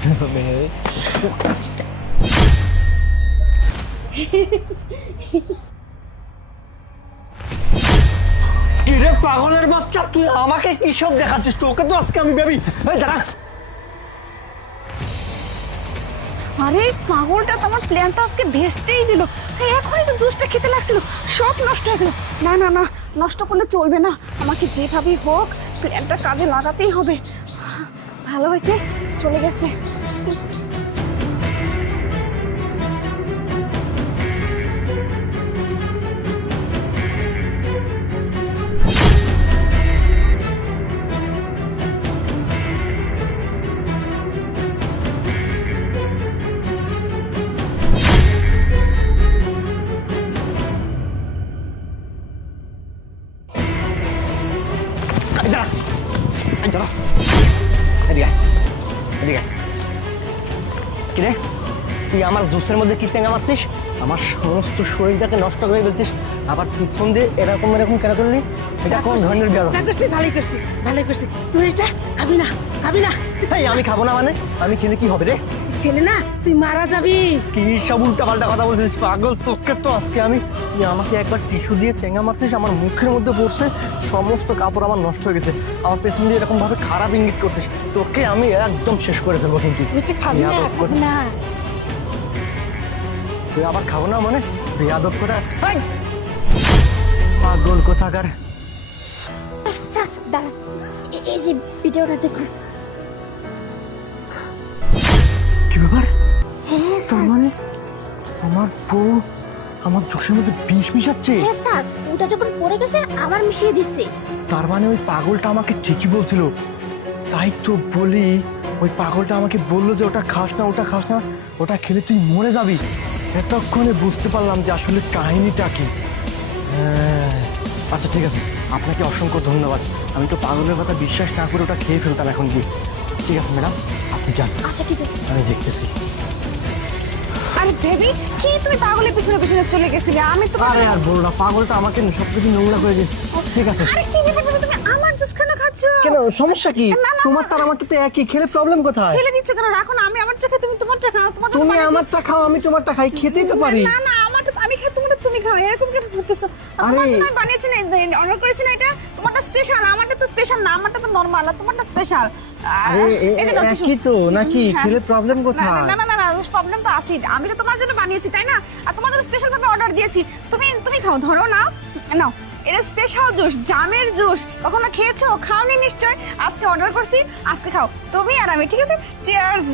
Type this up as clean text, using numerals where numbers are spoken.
কিরে পাগলের বাচ্চা, তুই আমাকে কি সব দেখাচ্ছিস? তোকে তো আজকে আমি বেবি দাঁড়া। আরে পাগলটা তো আমার প্ল্যানটা আজকে ভেস্তেই দিল। এখনই তো জুসটা খেতে লাগছিল, সব নষ্ট হয়ে গেল। না না না, নষ্ট করলে চলবে না, আমাকে যেভাবেই হোক প্ল্যানটা কাজে লাগাতেই হবে। ভালো হয়েছে চলে গেছে। কিরে তুই আমার জুসের মধ্যে কি চেঙ্গা মারছিস? আমার সমস্ত শরীরটাকে নষ্ট করে ফেলছিস, আবার পিছন দিয়ে এরকম এরকম কেন করলি? এটা কোন ধরনের বিয়াদব? ভালোই করছি ভালোই করছি। তুই এটা খাবি না, খাবি না। এই আমি খাবো না মানে? আমি খেলে কি হবে রে? খেলে না তুই মারা যাবি। কি সব উল্টা পাল্টা কথা বলছিস পাগল? তোকে তো আজকে আমি, তুই আমাকে একবার টিস্যু দিয়ে চেঙ্গা মারছিস, আমার মুখের মধ্যে পড়ছে, সমস্ত কাপড় আমার নষ্ট হয়ে গেছে, আমার পেছন দিয়ে এরকম ভাবে খারাপ ইঙ্গিত করছিস, তোকে আমি একদম শেষ করে ফেলবো। কিন্তু তুই খাবি না, খাবি না। তুই আবার খাবো না মানে? বেয়াদব কোথা, পাগল কোথাকার। স্যার দাঁড়া, এই যে ভিডিওটা দেখুন। কি ব্যাপার? হ্যাঁ তার স্যার। মানে আমার বউ আমার জোশের মধ্যে বিষ মিশাচ্ছে? হ্যাঁ স্যার, ওটা যখন পড়ে গেছে আবার মিশিয়ে দিচ্ছে। তার মানে ওই পাগলটা আমাকে ঠিকই বলছিল। তাই তো বলি, ওই পাগলটা আমাকে বললো যে ওটা খাস না, ওটা খাস না, ওটা খেলে তুই মরে যাবি। এতক্ষণে বুঝতে পারলাম যে আসলে কাহিনীটা কি। আচ্ছা ঠিক আছে, আপনাকে অসংখ্য ধন্যবাদ। আমি তো পাগলের কথা বিশ্বাস না করে ওটা খেয়ে ফেলতাম এখন গিয়ে। ঠিক আছে ম্যাডাম, আপনি যান, আচ্ছা ঠিক আছে। আমি দেখতেছি। আরে বেবি, কি তুমি পাগলের পিছনে পিছনে চলে গেছিলে? আমি তো আরে আর বলো না, পাগলটা আমাকে সব কিছু নোংরা করে দিয়েছে। ঠিক আছে। আরে কি ব্যাপার, তুমি আমার জুস কেন খাচ্ছ? কেন, সমস্যা কি? না, না, তোমার তার আমারটা তো একই, খেলে প্রবলেম কোথায়? ফেলে দিচ্ছ কেন? রাখো না, আমি আমারটা খাই, তুমি তোমারটা খাও। তুমি আমারটা খাও, আমি তোমারটা খাই, খেতেই তো পারি। না না, আমারটা আমি খাই, তোমারটা তুমি খাও, এরকম কেন করতেছো? আরে আমি বানিয়েছি না, অর্ডার করেছি না, এটা তোমারটা স্পেশাল, আমারটা তো স্পেশাল না, আমারটা তো নরমাল, আর তোমারটা স্পেশাল। আরে একই তো নাকি? খেলে প্রবলেম কোথায়? না না না না, প্রবলেম তো আছে। আমি তো তোমার জন্য বানিয়েছি তাই না, আর তোমার জন্য স্পেশাল ভাবে অর্ডার দিয়েছি। তুমি তুমি খাও, ধরো নাও নাও, এটা স্পেশাল জুস, জামের জুস। কখনো খেয়েছো? খাওনি নিশ্চয়, আজকে অর্ডার করছি, আজকে খাও তুমি আর আমি। ঠিক আছে, চিয়ার্স।